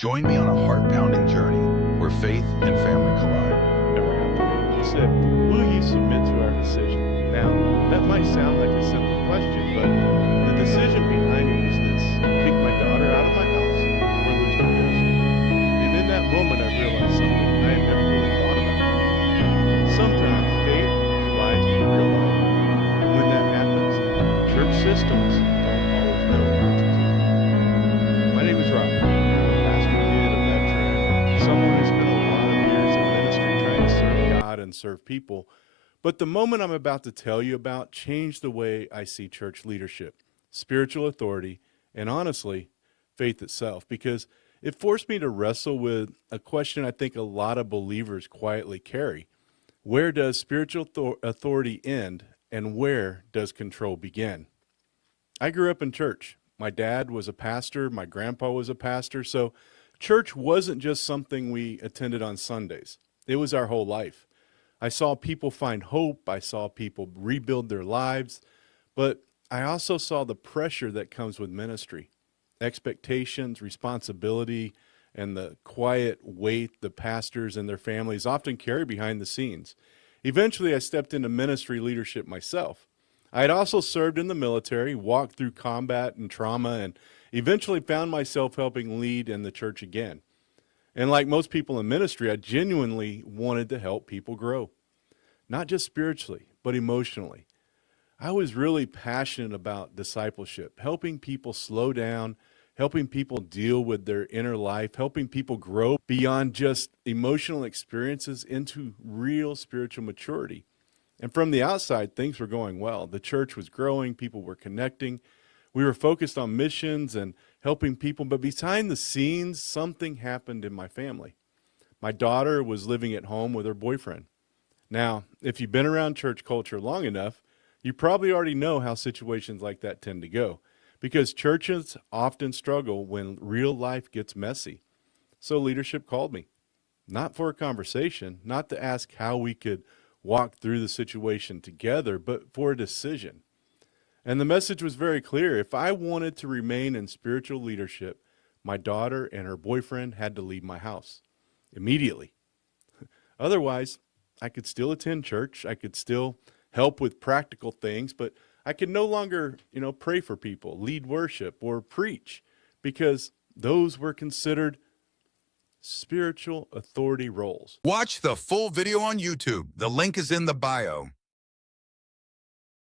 Join me on a heart-pounding journey where faith and family collide. Ever after me. He said, "Will you submit to our decision?" Now, that might sound like a simple question, but the decision behind it was this: kick my daughter out of my house or lose my ministry. And in that moment, I realized something I had never really thought about. Sometimes faith collides with real life. And when that happens, church systems don't always know what to do. My name is Robert. I'm a pastor kid, a veteran, someone who spent a lot of years in ministry trying to serve God and serve people. But the moment I'm about to tell you about changed the way I see church leadership, spiritual authority, and honestly, faith itself, because it forced me to wrestle with a question I think a lot of believers quietly carry. Where does spiritual authority end, and where does control begin? I grew up in church. My dad was a pastor, my grandpa was a pastor, so church wasn't just something we attended on Sundays. It was our whole life. I saw people find hope, I saw people rebuild their lives, but I also saw the pressure that comes with ministry, expectations, responsibility, and the quiet weight the pastors and their families often carry behind the scenes. Eventually, I stepped into ministry leadership myself. I had also served in the military, walked through combat and trauma, and eventually found myself helping lead in the church again. And like most people in ministry, I genuinely wanted to help people grow, not just spiritually, but emotionally. I was really passionate about discipleship, helping people slow down, helping people deal with their inner life, helping people grow beyond just emotional experiences into real spiritual maturity. And from the outside, things were going well. The church was growing, people were connecting. We were focused on missions and helping people, but behind the scenes, something happened in my family. My daughter was living at home with her boyfriend. Now, if you've been around church culture long enough, you probably already know how situations like that tend to go, because churches often struggle when real life gets messy. So leadership called me, not for a conversation, not to ask how we could walk through the situation together, but for a decision. And the message was very clear. If I wanted to remain in spiritual leadership, my daughter and her boyfriend had to leave my house immediately. Otherwise, I could still attend church. I could still help with practical things, but I could no longer, pray for people, lead worship, or preach, because those were considered spiritual authority roles. Watch the full video on YouTube. The link is in the bio.